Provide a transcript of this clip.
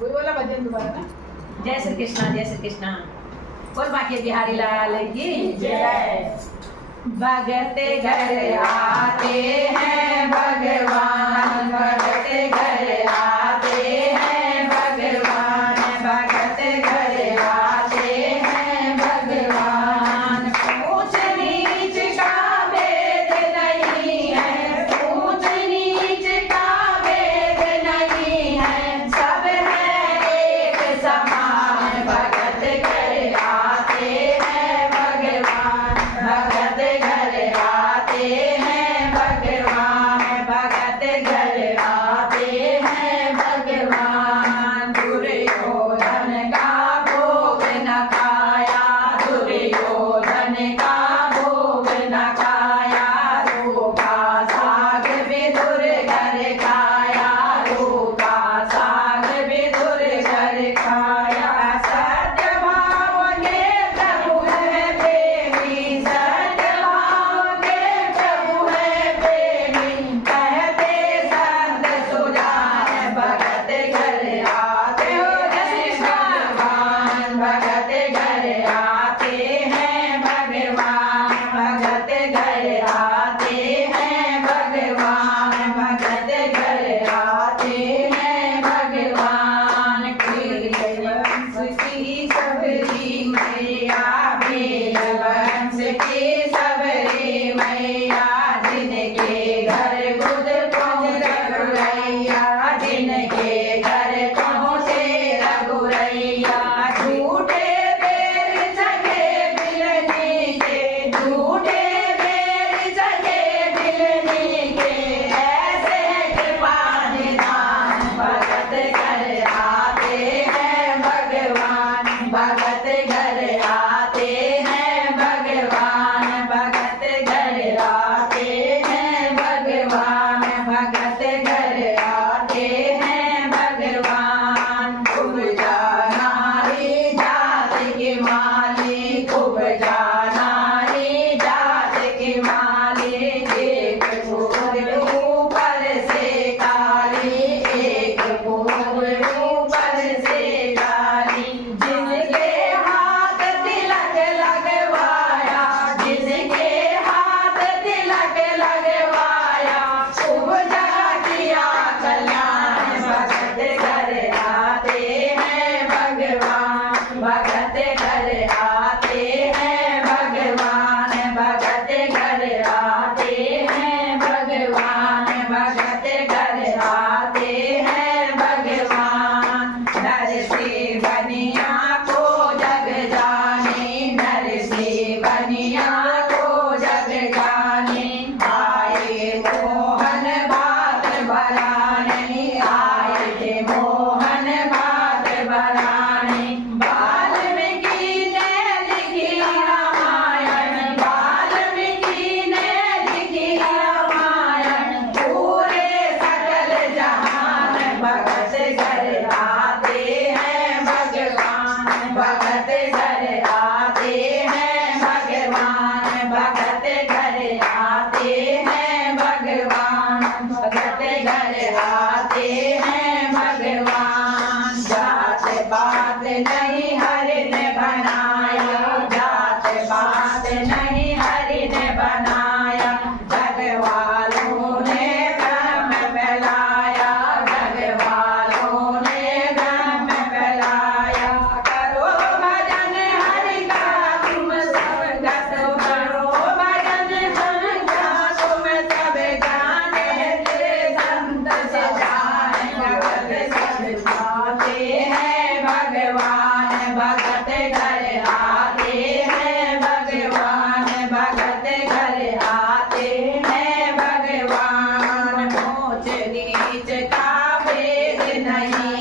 वही वाला भजन दोबारा ना। जय श्री कृष्णा, जय श्री कृष्णा। बोल बाकी बिहारी लाल की जय। भगत घर आते हैं भगवान, भगत घर आते हैं भगवान, भगत घर आते हैं भगवान। ऊंच नीच का भेद नहीं है, ऊंच नीच का भेद नहीं है, सब है एक समान। भगत घर आते हैं भगवान, भगत घर आते हैं भगवान, भगत घर आते हैं भगवान। दुर्योधन का भोग न खाया, दुर्योधन का भोग न खाया, रूखा साग विदुर घर खाया, रूखा साग विदुर घर खाया। सत्य भाव के प्रभु है प्रेमी, सत्य भाव के प्रभु है प्रेमी, कहते संत सुजान। भगत घर आते हो भगवान, भगत घर आते हैं भगवान, भगत घर आते हैं भगवान, भगत घर आते हैं भगवान। वंश की सबरी मैया, भेल वंश की सबरी मैया, जिनके घर बुध पहुँच रघुरैया, जिनके घर पहुँचे रघुरैया। झूठे बेर जगे बिलनी के, झूठे बेर जगे बिलनी के, ऐसे कृपा निधान। भगत घर आते हैं भगवान, भगत घर आते हैं भगवान, भगत घर आते हैं भगवान, भगत घर आते हैं भगवान। खूब जाना रे जात के माली, खूब जाना रे जात के माली, एक फूल ऊपर से काली, एक फूल ऊपर से काली। जिनके हाथ तिलक लगवाया, जिनके हाथ तिलक लगवाया, शुभ जगह किया कल्याण। भगत घर आते हैं भगवान, भगत घर आते हैं भगवान, भगत घर आते हैं भगवान, भगत घर आते हैं भगवान। नर से बनिया को जग जाने, नर से बनिया को जग जाने, आए मोहन भात बराने, आए थे मोहन भात बराने। वाल्मीकि ने लिखी रामायण, वाल्मीकि ने लिखी रामायण, पूरे सकल जहान। भगत घर आते हैं भगवान, भगत घर आते हैं भगवान, भगत घर आते हैं भगवान, भगत घर आते हैं भगवान। जात पात नहीं हरि ने बनाया, जात पात नहीं हरि ने बनाया, जग वालों ने ब्रह्म फैलाया, जग वालों ने ब्रह्म फैलाया। करो भजन हरि का तुम सब गत, करो भजन हरि का तुम सब गाने, ते संत से जाने जगत सब पाते हैं भगवान। भगत घर आते हैं भगवान, भगत घर आते हैं भगवान। ऊंच नीच का भेद नहीं